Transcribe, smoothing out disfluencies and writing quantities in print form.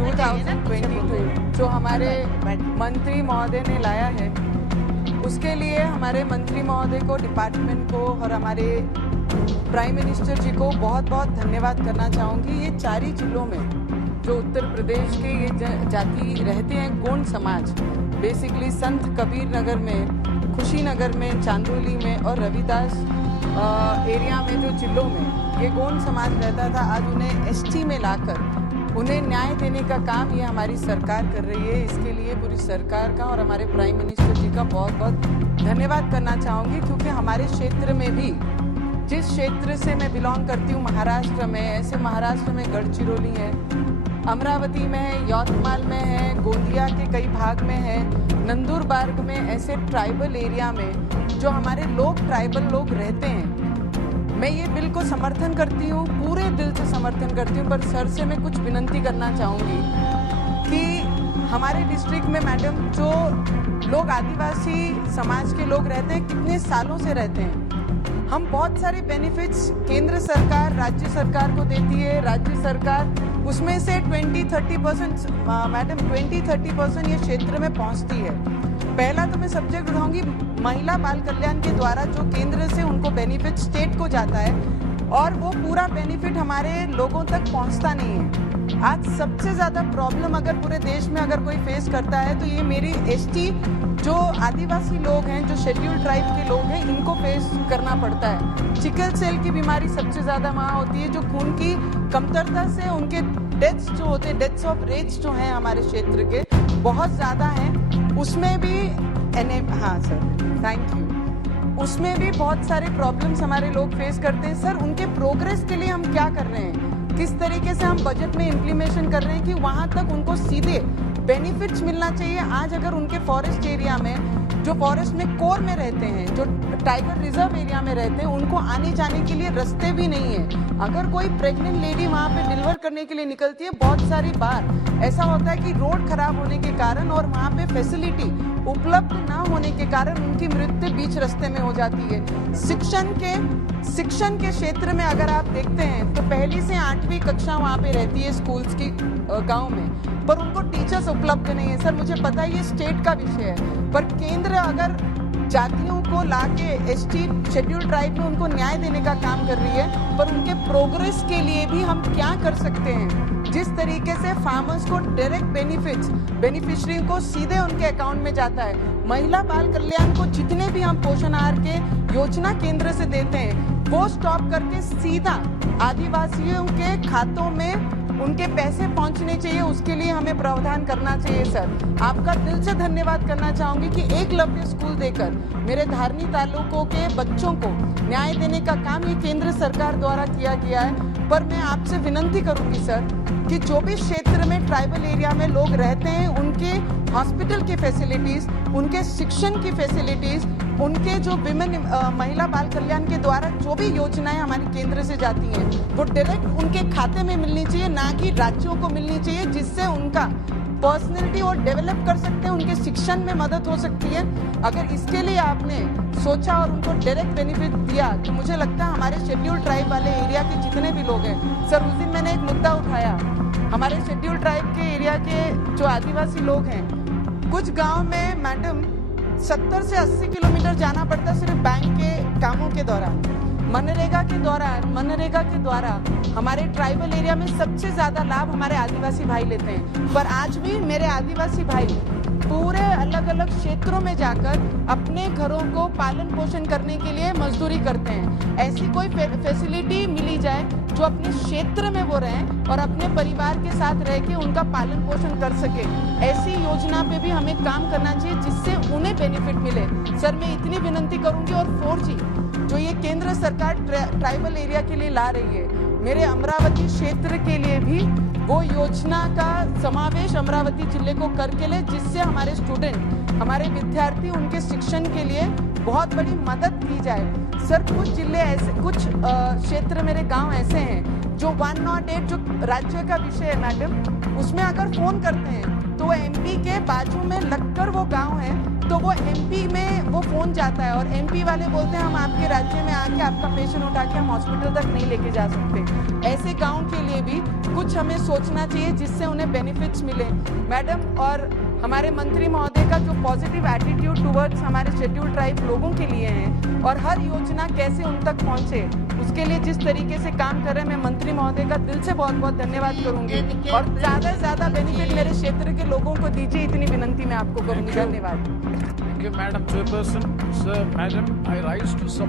2022 जो हमारे मंत्री महोदय ने लाया है, उसके लिए हमारे मंत्री महोदय को, डिपार्टमेंट को और हमारे प्राइम मिनिस्टर जी को बहुत बहुत धन्यवाद करना चाहूँगी। ये 4 ही जिलों में जो उत्तर प्रदेश के ये जाति रहते हैं, गोंड समाज, बेसिकली संत कबीर नगर में, खुशीनगर में, चांदोली में और रविदास एरिया में जो जिलों में ये गोंड समाज रहता था, आज उन्हें एसटी में लाकर उन्हें न्याय देने का काम ये हमारी सरकार कर रही है। इसके लिए पूरी सरकार का और हमारे प्राइम मिनिस्टर जी का बहुत बहुत धन्यवाद करना चाहूँगी, क्योंकि हमारे क्षेत्र में भी, जिस क्षेत्र से मैं बिलोंग करती हूँ महाराष्ट्र में, ऐसे महाराष्ट्र में गढ़चिरौली है, अमरावती में है, यवतमाल में है, गोंदिया के कई भाग में है, नंदुरबार में, ऐसे ट्राइबल एरिया में जो हमारे लोग ट्राइबल लोग रहते हैं। मैं ये बिल को समर्थन करती हूँ, पूरे दिल से समर्थन करती हूँ, पर सर से मैं कुछ विनती करना चाहूँगी कि हमारे डिस्ट्रिक्ट में मैडम जो लोग आदिवासी समाज के लोग रहते हैं, कितने सालों से रहते हैं, हम बहुत सारे बेनिफिट्स केंद्र सरकार राज्य सरकार को देती है। राज्य सरकार उसमें से 20-30% मैडम 20-30% ये क्षेत्र में पहुंचती है। पहला तो मैं सब्जेक्ट उठाऊंगी महिला बाल कल्याण के द्वारा जो केंद्र से उनको बेनिफिट स्टेट को जाता है और वो पूरा बेनिफिट हमारे लोगों तक पहुंचता नहीं है। आज सबसे ज़्यादा प्रॉब्लम अगर पूरे देश में अगर कोई फेस करता है तो ये मेरी एसटी जो आदिवासी लोग हैं, जो शेड्यूल ट्राइब के लोग हैं, इनको फेस करना पड़ता है। सिकल सेल की बीमारी सबसे ज़्यादा वहाँ होती है, जो खून की कमतरता से उनके डेथ्स जो होते हैं, डेथ्स ऑफ रेट्स जो हैं हमारे क्षेत्र के बहुत ज़्यादा हैं। उसमें भी हाँ सर, थैंक यू। उसमें भी बहुत सारे प्रॉब्लम्स हमारे लोग फेस करते हैं। सर, उनके प्रोग्रेस के लिए हम क्या कर रहे हैं, किस तरीके से हम बजट में इम्प्लीमेशन कर रहे हैं कि वहाँ तक उनको सीधे बेनिफिट्स मिलना चाहिए। आज अगर उनके फॉरेस्ट एरिया में, जो फॉरेस्ट में कोर में रहते हैं, जो टाइगर रिजर्व एरिया में रहते हैं, उनको आने जाने के लिए रास्ते भी नहीं है। अगर कोई प्रेग्नेंट लेडी वहाँ पे डिलीवर करने के लिए निकलती है, बहुत सारी बार ऐसा होता है कि रोड खराब होने के कारण और वहाँ पे फैसिलिटी उपलब्ध ना होने के कारण उनकी मृत्यु बीच रास्ते में हो जाती है। शिक्षण के क्षेत्र में अगर आप देखते हैं तो 1ली से 8वीं कक्षा वहाँ पे रहती है स्कूल्स की गांव में, पर उनको टीचर्स उपलब्ध नहीं है। सर, मुझे पता है ये स्टेट का विषय है, पर केंद्र अगर जातियों को लाके एसटी शेड्यूल ट्राइब में उनको न्याय देने का काम कर रही है, पर उनके प्रोग्रेस के लिए भी हम क्या कर सकते हैं। जिस तरीके से फार्मर्स को डायरेक्ट बेनिफिशियरी को सीधे उनके अकाउंट में जाता है, महिला बाल कल्याण को जितने भी हम पोषण आहार के योजना केंद्र से देते हैं, वो स्टॉप करके सीधा आदिवासियों के खातों में उनके पैसे पहुंचने चाहिए। उसके लिए हमें प्रावधान करना चाहिए। सर, आपका दिल से धन्यवाद करना चाहूंगी कि एकलव्य स्कूल देकर मेरे धारनी तालुकों के बच्चों को न्याय देने का काम ये केंद्र सरकार द्वारा किया गया है। पर मैं आपसे विनती करूंगी सर कि जो भी क्षेत्र में ट्राइबल एरिया में लोग रहते हैं, उनके हॉस्पिटल की फैसिलिटीज, उनके शिक्षण की फैसिलिटीज, उनके जो विमेन महिला बाल कल्याण के द्वारा जो भी योजनाएं हमारे केंद्र से जाती हैं, वो डायरेक्ट उनके खाते में मिलनी चाहिए, ना कि राज्यों को मिलनी चाहिए, जिससे उनका पर्सनैलिटी और डेवलप कर सकते हैं, उनके शिक्षण में मदद हो सकती है। अगर इसके लिए आपने सोचा और उनको डायरेक्ट बेनिफिट दिया तो मुझे लगता है हमारे शेड्यूल ट्राइब वाले एरिया के जितने भी लोग हैं, सर उस दिन मैंने एक मुद्दा उठाया, हमारे शेड्यूल ट्राइब के एरिया के जो आदिवासी लोग हैं, कुछ गाँव में मैडम 70 से 80 किलोमीटर जाना पड़ता सिर्फ बैंक के कामों के दौरान। मनरेगा के द्वारा हमारे ट्राइबल एरिया में सबसे ज़्यादा लाभ हमारे आदिवासी भाई लेते हैं, पर आज भी मेरे आदिवासी भाई पूरे अलग अलग क्षेत्रों में जाकर अपने घरों को पालन पोषण करने के लिए मजदूरी करते हैं। ऐसी कोई फैसिलिटी मिली जाए जो अपने क्षेत्र में वो रहें और अपने परिवार के साथ रह के उनका पालन पोषण कर सके, ऐसी योजना पे भी हमें काम करना चाहिए जिससे उन्हें बेनिफिट मिले। सर, मैं इतनी विनती करूंगी, और 4G जो ये केंद्र सरकार ट्राइबल एरिया के लिए ला रही है, मेरे अमरावती क्षेत्र के लिए भी वो योजना का समावेश अमरावती जिले को करके ले, जिससे हमारे स्टूडेंट, हमारे विद्यार्थी, उनके शिक्षण के लिए बहुत बड़ी मदद की जाए। सर, कुछ जिले ऐसे, कुछ क्षेत्र मेरे गांव ऐसे हैं जो 108 जो राज्य का विषय है मैडम, उसमें अगर फोन करते हैं तो वो एमपी के बाजू में लगकर वो गांव है, तो वो एमपी में वो फोन जाता है और एमपी वाले बोलते हैं हम आपके राज्य में आके आपका पेशेंट उठा के हम हॉस्पिटल तक नहीं लेके जा सकते। ऐसे गांव के लिए भी कुछ हमें सोचना चाहिए जिससे उन्हें बेनिफिट्स मिले मैडम। और हमारे मंत्री महोदय का जो पॉजिटिव एटीट्यूड टुवर्ड्स हमारे शेड्यूल्ड ट्राइब लोगों के लिए है और हर योजना कैसे उन तक पहुंचे, उसके लिए जिस तरीके से काम कर रहे हैं, मैं मंत्री महोदय का दिल से बहुत बहुत धन्यवाद करूंगी। और ज्यादा से ज्यादा बेनिफिट मेरे क्षेत्र के लोगों को दीजिए, इतनी विनंती मैं आपको करूंगी। धन्यवाद। Thank you, Madam Chairperson. Sir, Madam, I rise to support